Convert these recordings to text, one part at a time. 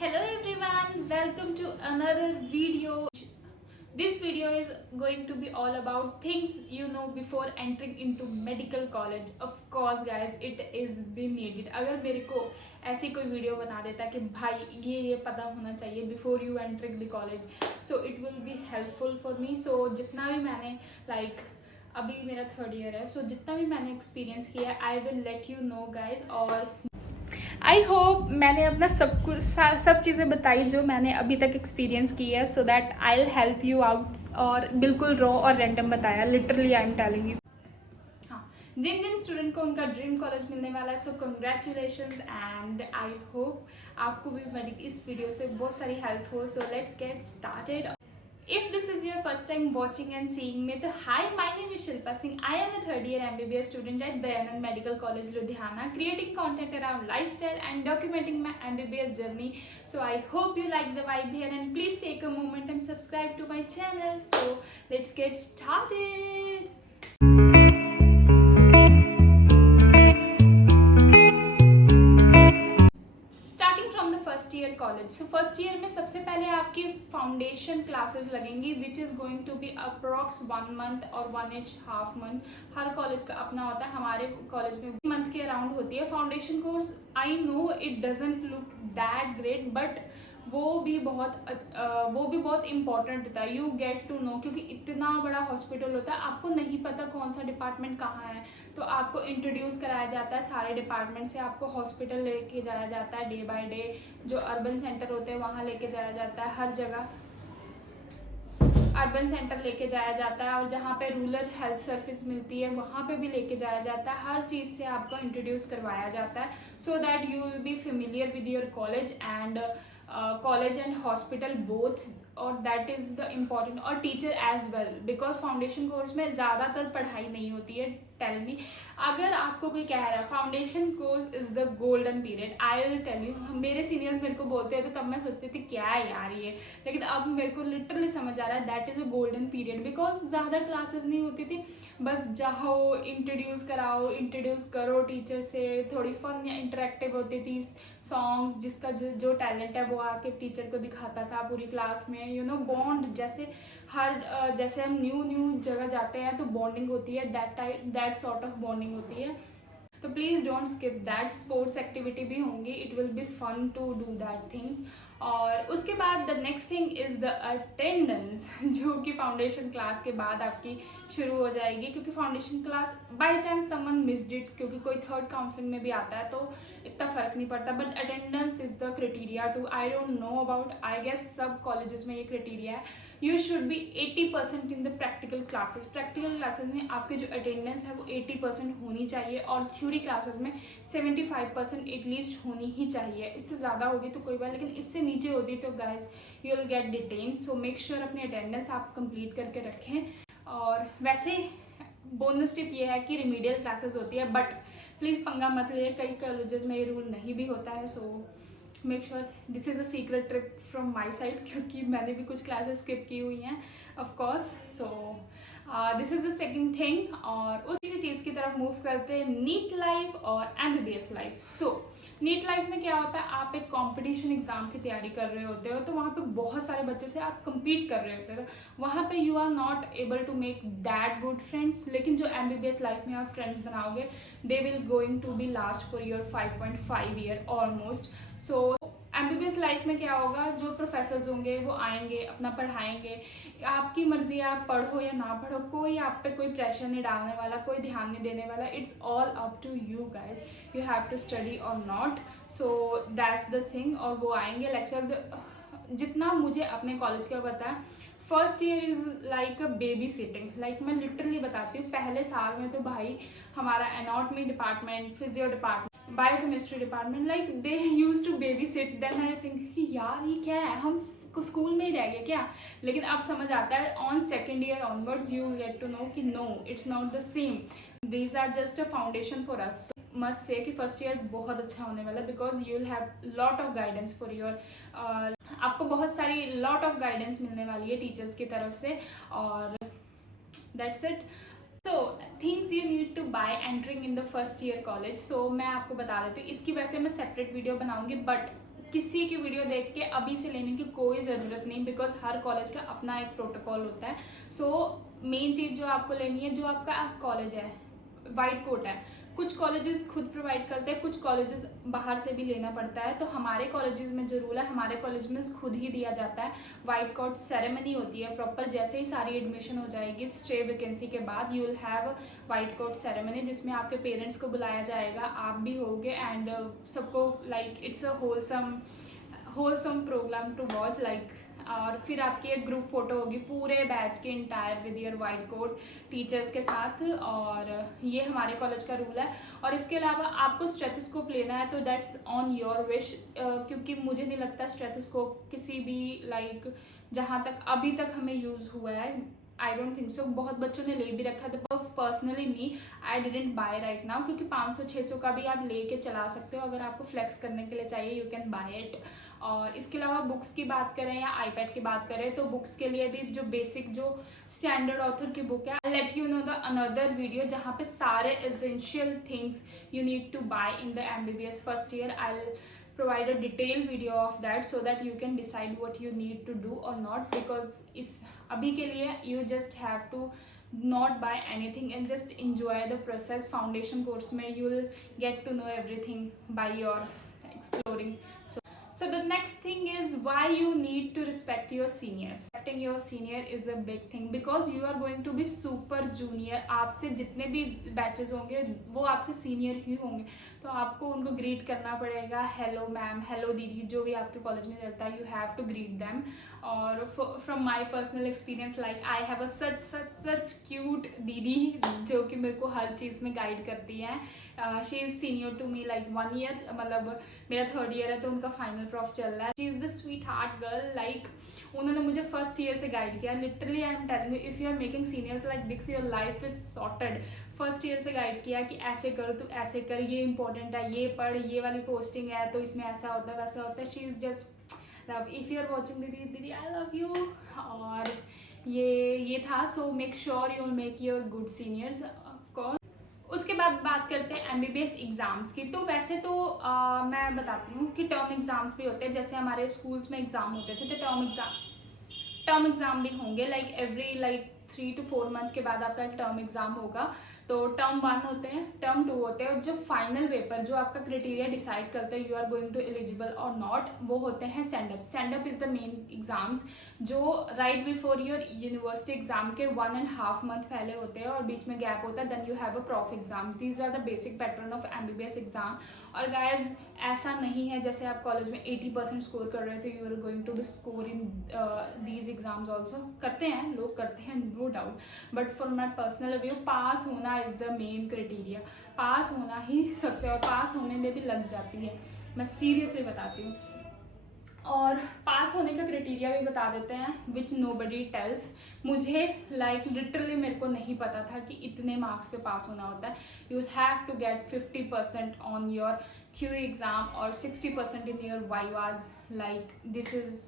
Hello everyone, welcome to another video. This video is going to be all about things you know before entering into medical college. Of course guys, it is been needed. अगर मेरे को ऐसी कोई video बना देता कि भाई ये पता होना चाहिए before you entering the college, so it will be helpful for me. So जितना भी मैंने अभी मेरा थर्ड ईयर है, सो जितना भी मैंने एक्सपीरियंस किया I will let you know guys. और आई होप मैंने अपना सब चीज़ें बताई जो मैंने अभी तक एक्सपीरियंस की है, so that I will help you out. और बिल्कुल रॉ और रैंडम बताया, literally I am telling you. हाँ, जिन जिन स्टूडेंट को उनका ड्रीम कॉलेज मिलने वाला है, सो कंग्रेचुलेशंस एंड आई होप आपको भी इस वीडियो से बहुत सारी हेल्प हो. So let's get started. If this is your first time watching and seeing me, तो hi, my name is Shilpa Singh. I am a third year MBBS student at Dayanand Medical College, Ludhiana, creating content around lifestyle and documenting my MBBS journey. So I hope you like the vibe here and please take a moment and subscribe to my channel. So let's get started. First year college. So first year में सबसे पहले आपकी foundation classes लगेंगी which is going to be approx 1 month और 1.5 month. हर college का अपना होता है. हमारे कॉलेज में मंथ के अराउंड होती है foundation course. I know it doesn't look that great, but वो भी बहुत इम्पॉर्टेंट होता है. यू गेट टू नो, क्योंकि इतना बड़ा हॉस्पिटल होता है, आपको नहीं पता कौन सा डिपार्टमेंट कहाँ है, तो आपको इंट्रोड्यूस कराया जाता है सारे डिपार्टमेंट से. आपको हॉस्पिटल लेके जाया जाता है डे बाय डे. जो अर्बन सेंटर होते हैं वहाँ लेके जाया जाता है. हर जगह अर्बन सेंटर लेके जाया जाता है, और जहाँ पे रूरल हेल्थ सर्विस मिलती है वहाँ पे भी लेके जाया जाता है. हर चीज़ से आपको इंट्रोड्यूस करवाया जाता है, so that you will be familiar with your college and hospital both. और दैट इज़ द इम्पॉर्टेंट. और teacher as well, because foundation course में ज़्यादातर पढ़ाई नहीं होती है. टेल मी, अगर आपको कोई कह रहा है foundation course is the golden period, I will tell you. मेरे सीनियर्स मेरे को बोलते हैं, तो तब मैं सोचती थी क्या है यार ये, लेकिन अब मेरे को लिटरली समझ आ रहा है that is a golden period. Because ज़्यादा क्लासेस नहीं होती थी, बस जाओ इंट्रोड्यूस करो टीचर से. थोड़ी फन या इंटरेक्टिव होती थी. सॉन्ग्स, जिसका जो टैलेंट है वो आके टीचर को दिखाता था पूरी क्लास में. यू नो बॉन्ड, जैसे हम न्यू जगह जाते हैं तो बॉन्डिंग होती है. दैट सॉर्ट ऑफ बॉन्डिंग होती है. तो please don't skip that. Sports activity भी होंगी. It will be fun to do that things. और उसके बाद the next thing is the attendance, जो कि फाउंडेशन क्लास के बाद आपकी शुरू हो जाएगी. क्योंकि foundation class by chance someone missed it, क्योंकि कोई थर्ड काउंसलिंग में भी आता है तो इतना फ़र्क नहीं पड़ता. But attendance is the criteria too, I don't know about, I guess सब कॉलेजेस में ये क्राइटेरिया है. You should be 80% in the practical classes. Practical classes में आपकी जो अटेंडेंस है वो 80% होनी चाहिए, और थ्योरी क्लासेस में 75% एटलीस्ट होनी ही चाहिए. इससे ज़्यादा होगी तो कोई बात, लेकिन इससे नीचे होती तो guys you will gate detain. So make sure अपनी अटेंडेंस आप कंप्लीट करके रखें. और वैसे बोनस टिप ये है कि रिमीडियल क्लासेस होती है, बट प्लीज़ पंगा मत लिए, कई कॉलेजेस में ये रूल नहीं भी होता है. सो make sure, this is a secret trip from my side, क्योंकि मैंने भी कुछ क्लासेस स्किप की हुई हैं of course. So this is the second thing. और उसी चीज़ की तरफ मूव करते हैं, नीट लाइफ और MBBS लाइफ. सो नीट लाइफ में क्या होता है, आप एक कंपटीशन एग्जाम की तैयारी कर रहे होते हो, तो वहाँ पे बहुत सारे बच्चों से आप compete कर रहे होते हो. तो वहाँ पे you are not able to make that good friends. लेकिन जो MBBS लाइफ में आप फ्रेंड्स बनाओगे, they will going to be last for your 5.5 year almost. So MBBS life में क्या होगा, जो प्रोफेसर्स होंगे वो आएंगे, अपना पढ़ाएंगे. आपकी मर्जी है, आप पढ़ो या ना पढ़ो, कोई आप पे कोई प्रेशर नहीं डालने वाला, कोई ध्यान नहीं देने वाला. It's all up to you guys, you have to study और not. So that's the thing. और वो आएंगे लेक्चर. जितना मुझे अपने कॉलेज का पता है, first year is like a baby sitting. Like मैं लिटरली बताती हूँ, पहले साल में तो भाई हमारा anatomy department, physio department, biochemistry department, like they use to baby sit. Then I think कि यार ये क्या है, हम स्कूल में ही रह गए क्या. लेकिन अब समझ आता है on second year onwards you get to know कि no, it's not the same. These are just a foundation for us. Must say कि फर्स्ट ईयर बहुत अच्छा होने वाला है, because you will have lot of guidance for your. आपको बहुत सारी लॉट ऑफ गाइडेंस मिलने वाली है टीचर्स की तरफ से. और that's it. So things you need to buy entering in the first year college. So मैं आपको बता देती हूँ, इसकी वैसे मैं सेपरेट वीडियो बनाऊंगी, बट किसी की वीडियो देख के अभी से लेने की कोई ज़रूरत नहीं, बिकॉज हर कॉलेज का अपना एक प्रोटोकॉल होता है। सो मेन चीज़ जो आपको लेनी है, जो आपका कॉलेज है, वाइट कोट है, कुछ कॉलेजेस खुद प्रोवाइड करते हैं, कुछ कॉलेजेस बाहर से भी लेना पड़ता है। तो हमारे कॉलेजेस में जो रूल है, हमारे कॉलेज में खुद ही दिया जाता है। वाइट कोट सेरेमनी होती है प्रॉपर, जैसे ही सारी एडमिशन हो जाएगी स्टे वैकेंसी के बाद, you will have white coat ceremony, जिसमें आपके पेरेंट्स को बुलाया जाएगा, आप भी होगे, एंड सबको like it's a wholesome program to watch like. और फिर आपकी एक ग्रुप फोटो होगी पूरे बैच के entire with your white coat teachers के साथ। और ये हमारे कॉलेज का रूल है। और इसके अलावा आपको स्टेथोस्कोप लेना है तो दैट्स ऑन योर विश, क्योंकि मुझे नहीं लगता स्टेथोस्कोप किसी भी लाइक जहाँ तक अभी तक हमें यूज़ हुआ है, आई डोंट थिंक सो। बहुत बच्चों ने ले भी रखा है, तो personally me I didn't buy right now, क्योंकि 500-600 का भी आप लेके चला सकते हो। अगर आपको फ्लेक्स करने के लिए चाहिए यू कैन बाय इट। और इसके अलावा बुक्स की बात करें या आईपैड की बात करें, तो बुक्स के लिए भी जो बेसिक जो स्टैंडर्ड ऑथर की बुक है, I let you know the another video जहाँ पे सारे essential things you need to buy in the MBBS first year. I provide a detailed video of that so that you can decide what you need to do or not, because is abhi ke liye you just have to not buy anything and just enjoy the process. Foundation course mein you will get to know everything by yours exploring. So the next thing is why you need to respect your seniors. Respecting your senior is a big thing because you are going to be super junior. आपसे जितने भी batches होंगे वो आपसे senior ही होंगे, तो आपको उनको ग्रीट करना पड़ेगा। हेलो मैम, हेलो दीदी, जो भी आपके कॉलेज में चलता है, you have to greet them. और from my personal experience like I have a such cute दीदी जो कि मेरे को हर चीज़ में गाइड करती हैं। She is senior to me like 1 year, मतलब मेरा 3rd ईयर है तो उनका फाइनल प्रॉफ चल रहा है। She is the sweet heart girl, like उन्होंने मुझे फर्स्ट ईयर से गाइड किया। Literally I am telling you, if you are making seniors like this your life is sorted. First year से गाइड किया कि ऐसे कर, तू ऐसे कर, ये इंपॉर्टेंट है, ये पढ़, ये वाली पोस्टिंग है तो इसमें ऐसा होता है वैसा होता है। She is just love. If you are watching दीदी आई लव यू। और ये था। So make sure you will make your good seniors of course. उसके बाद बात करते हैं MBBS एग्ज़ाम्स की। तो वैसे तो मैं बताती हूँ कि टर्म एग्ज़ाम्स भी होते हैं, जैसे हमारे स्कूल्स में एग्ज़ाम होते थे, तो टर्म एग्ज़ाम भी होंगे लाइक एवरी 3 to 4 मंथ के बाद आपका एक टर्म एग्ज़ाम होगा। तो टर्म 1 होते हैं, टर्म 2 होते हैं, और जो फाइनल पेपर जो आपका क्राइटेरिया डिसाइड करते हैं you are going to eligible और नॉट, वो होते हैं sendup. Sendup is the main exams जो right before your university exam के 1.5 मंथ पहले होते हैं और बीच में गैप होता है। Then you have a prof exam. These are the basic pattern of MBBS exam. और गाइज ऐसा नहीं है जैसे आप कॉलेज में 80% स्कोर कर रहे हो तो you are going to be score in these exams also. करते हैं लोग, करते हैं, no doubt, but for my personal view pass होना is the main criteria. Pass होना ही सबसे, और पास होने में भी लग जाती है, मैं सीरियसली बताती हूँ। और पास होने का क्राइटेरिया भी बता देते हैं विच नोबडी टेल्स। मुझे लाइक लिटरली मेरे को नहीं पता था कि इतने मार्क्स पे पास होना होता है। You have to get 50% on your theory exam और 60% in your vivas. Like this is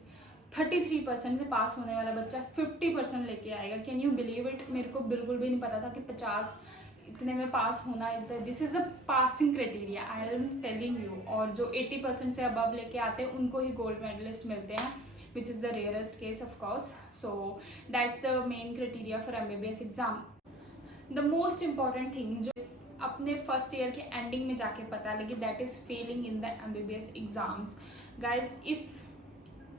33% से पास होने वाला बच्चा 50% लेके आएगा। Can you believe it? मेरे को बिल्कुल भी नहीं पता था कि 50 इतने में पास होना this is the passing criteria, I am telling you. और जो 80% से अबव लेके आते हैं उनको ही गोल्ड मेडलिस्ट मिलते हैं, which is the rarest case of course. So that's the main criteria for MBBS exam. The most important thing जो अपने फर्स्ट ईयर के एंडिंग में जाके पता लगी, that is failing in the MBBS exams. Guys if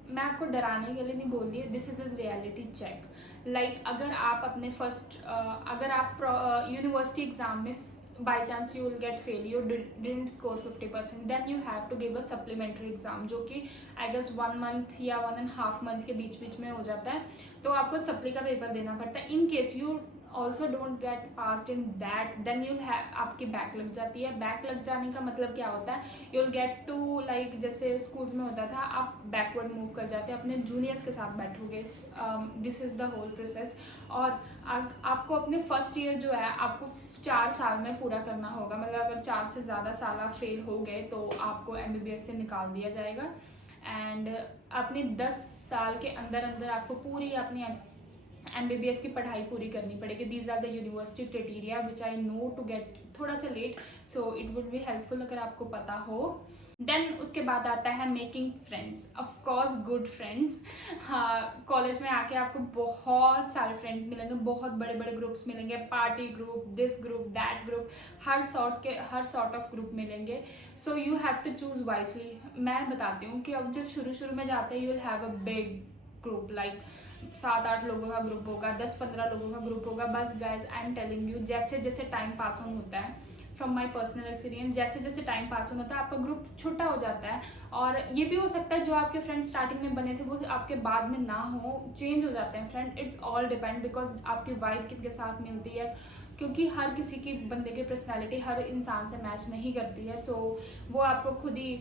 मैं आपको डराने के लिए नहीं बोल रही, this is a reality check. Like अगर आप अपने अगर आप यूनिवर्सिटी एग्जाम में by chance you will get fail, you didn't score 50%, then you have to give a supplementary exam जो कि आई गेस 1 मंथ या 1.5 मंथ के बीच में हो जाता है। तो आपको सप्ली का पेपर देना पड़ता है। In case you also don't get passed in that, then you'll have, आपकी बैक लग जाती है। बैक लग जाने का मतलब क्या होता है? यूल गेट टू लाइक जैसे स्कूल्स में होता था, आप बैकवर्ड मूव कर जाते हैं, अपने जूनियर्स के साथ बैठोगे। This is the whole process. और आपको अपने फर्स्ट ईयर जो है आपको 4 साल में पूरा करना होगा। मतलब अगर 4 से ज़्यादा साल आप फेल हो गए तो आपको MBBS से निकाल दिया जाएगा। एंड अपने 10 साल के अंदर आपको पूरी अपनी MBBS की पढ़ाई पूरी करनी पड़ेगी। These are the university criteria which I know to get थोड़ा सा late, so it would be helpful अगर आपको पता हो। देन उसके बाद आता है making friends, of course good friends. हाँ, कॉलेज में आके आपको बहुत सारे फ्रेंड्स मिलेंगे, बहुत बड़े बड़े ग्रुप्स मिलेंगे, party group, this group, that group, हर सॉर्ट ऑफ ग्रुप मिलेंगे। So you have to choose wisely. मैं बताती हूँ कि अब जब शुरू में जाते हैं, you will have a big group, like 7-8 लोगों का ग्रुप होगा, 10-15 लोगों का ग्रुप होगा। बस guys, I am telling you, जैसे जैसे टाइम पास ऑन होता है, फ्रॉम माई पर्सनल एक्सपीरियंस, जैसे जैसे टाइम पास ऑन होता है आपका ग्रुप छोटा हो जाता है। और ये भी हो सकता है जो आपके फ्रेंड स्टार्टिंग में बने थे वो आपके बाद में ना हो, चेंज हो जाते हैं friend. It's all depend, because आपकी वाइब किसके साथ मिलती है, क्योंकि हर किसी की बंदे की पर्सनैलिटी हर इंसान से मैच नहीं करती है। सो वो आपको खुद ही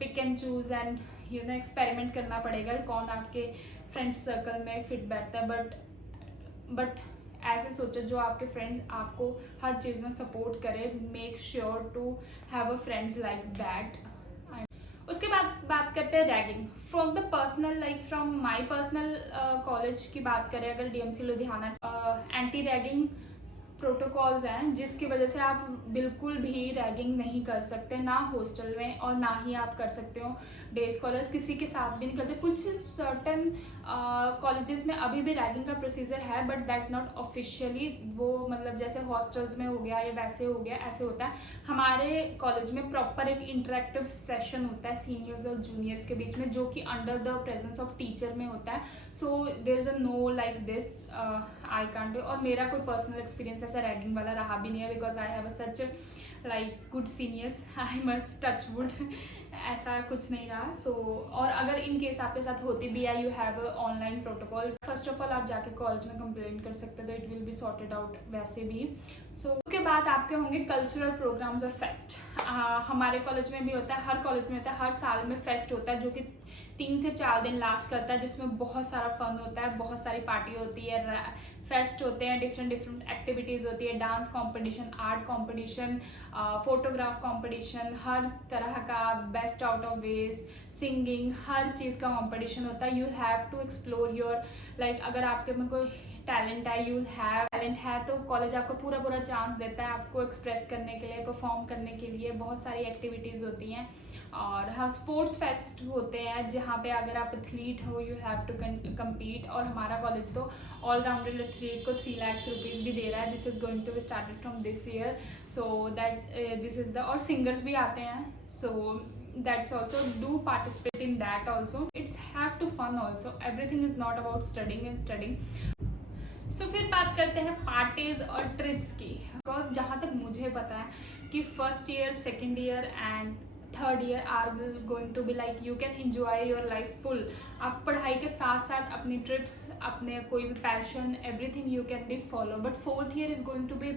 pick and choose and experiment करना पड़ेगा कौन आपके फ्रेंड सर्कल में फिट बैठता है। बट ऐसे सोचो जो आपके फ्रेंड्स आपको हर चीज़ में सपोर्ट करे। Make sure to have a friends like that. उसके बाद बात करते हैं ragging from the personal, like from my personal college की बात करें अगर, DMC Ludhiana, anti ragging protocols हैं जिसकी वजह से आप बिल्कुल भी रैगिंग नहीं कर सकते, ना हॉस्टल में और ना ही आप कर सकते हो डे स्कॉलर्स, किसी के साथ भी नहीं करते। कुछ सर्टन कॉलेजेस में अभी भी रैगिंग का प्रोसीजर है, बट दैट नॉट ऑफिशियली, वो मतलब जैसे हॉस्टल्स में हो गया या वैसे हो गया, ऐसे होता है। हमारे कॉलेज में प्रॉपर एक इंटरेक्टिव सेशन होता है सीनियर्स और जूनियर्स के बीच में, जो कि under the presence of teacher में होता है। So there is a no like this I can't do. और मेरा कोई पर्सनल एक्सपीरियंस ऐसा रैगिंग वाला रहा भी नहीं है, because I have a such like good seniors, I must touch wood, ऐसा कुछ नहीं रहा। सो और अगर इन केस आपके साथ होती भी है, you have online protocol, first of all आप जाके कॉलेज में कंप्लेंट कर सकते हो, तो it will be sorted out वैसे भी। सो उसके बाद आपके होंगे कल्चरल प्रोग्राम्स और फेस्ट। हमारे कॉलेज में भी होता है, हर कॉलेज में होता है, हर साल में फेस्ट होता है जो कि 3 से 4 दिन लास्ट करता है, जिसमें बहुत सारा फन होता है, बहुत सारी पार्टी होती है, फेस्ट होते हैं, डिफरेंट एक्टिविटीज़ होती है, dance competition, art competition, photograph competition, हर तरह का, best out of waste, singing, हर चीज़ का कंपटीशन होता है। You have to explore your, like अगर आपके में कोई टैलेंट है, यू हैव टैलेंट है, तो कॉलेज आपको पूरा चांस देता है आपको एक्सप्रेस करने के लिए, परफॉर्म करने के लिए। बहुत सारी एक्टिविटीज़ होती हैं। और हाँ, स्पोर्ट्स फेस्ट होते हैं जहाँ पे अगर आप एथलीट हो, यू हैव टू कम्पीट। और हमारा कॉलेज तो ऑलराउंडर एथलीट को 3 लाख रुपीज़ भी दे रहा है। This is going to be started from this year, so that this is the, और सिंगर्स भी आते हैं, सो that's also do participate in that also. It's have to fun also, everything is not about studying. सो फिर बात करते हैं parties और trips की, बिकॉज जहाँ तक मुझे पता है कि first year, second year and third year are will going to be like you can enjoy your life full. आप पढ़ाई के साथ साथ अपनी ट्रिप्स, अपने कोई भी passion, everything you can be follow. But fourth year is going to be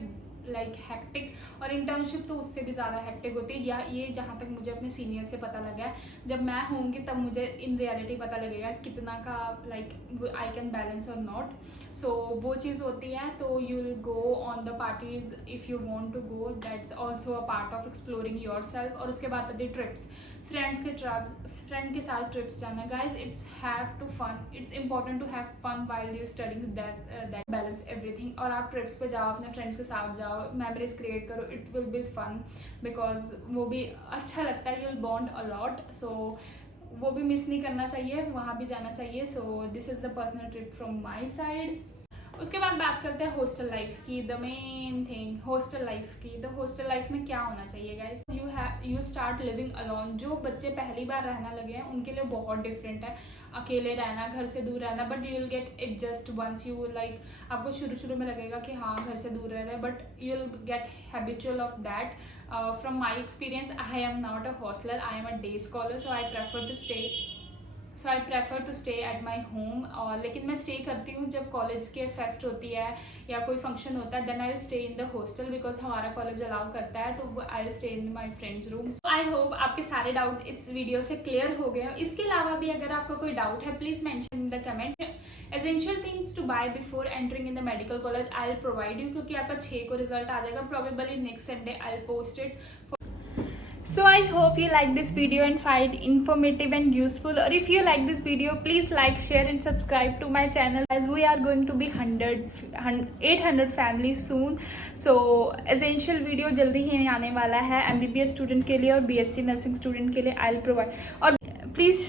like hectic, और इंटर्नशिप तो उससे भी ज़्यादा हैक्टिक होती है। या ये जहाँ तक मुझे अपने सीनियर से पता लगा है, जब मैं होंगी तब मुझे इन रियलिटी पता लगेगा कितना का लाइक आई कैन बैलेंस और नॉट। सो वो चीज़ होती है। तो you will go on the parties if you want to go, that's also a part of exploring yourself. और उसके बाद आती है ट्रिप्स, फ्रेंड के साथ ट्रिप्स जाना। Guys, it's have to fun, it's important to have fun while you studying, that balance everything. और आप ट्रिप्स पे जाओ, अपने फ्रेंड्स के साथ जाओ, मेमोरीज क्रिएट करो, it will be fun, because वो भी अच्छा लगता है, यू विल बॉन्ड अलॉट। सो वो भी मिस नहीं करना चाहिए, वहाँ भी जाना चाहिए। So this is the personal trip from my side. उसके बाद बात करते हैं हॉस्टल लाइफ की, the main thing hostel life की। तो हॉस्टल लाइफ में क्या होना चाहिए guys, you start living alone. जो बच्चे पहली बार रहना लगे हैं उनके लिए बहुत डिफरेंट है अकेले रहना, घर से दूर रहना, but you will get adjust once you like. आपको शुरू में लगेगा कि हाँ घर से दूर रह रहे हैं, but you will get habitual of that. From my experience, I am not a hosteller, I am a day scholar, so I prefer to stay at my home. और लेकिन मैं स्टे करती हूँ जब कॉलेज के फेस्ट होती है या कोई फंक्शन होता है, then I will stay in the hostel, because हमारा कॉलेज अलाउ करता है, तो I will stay in my friends room. I hope आपके सारे डाउट इस वीडियो से क्लियर हो गए हो। इसके अलावा भी अगर आपका कोई डाउट है, please mention in the comment. Essential things to buy before entering in the medical college I will provide you, क्योंकि आपका 6 को रिजल्ट आ जाएगा, probably next Sunday I will post it. So I hope you like this video and find informative and useful, or if you like this video, please like, share and subscribe to my channel, as we are going to be 800 families soon. So essential video जल्दी ही आने वाला है MBBS student के लिए और BSc nursing student के लिए I'll provide. और please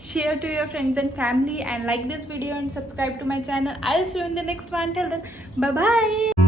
share to your friends and family and like this video and subscribe to my channel. I'll see you in the next one. Till then, bye bye.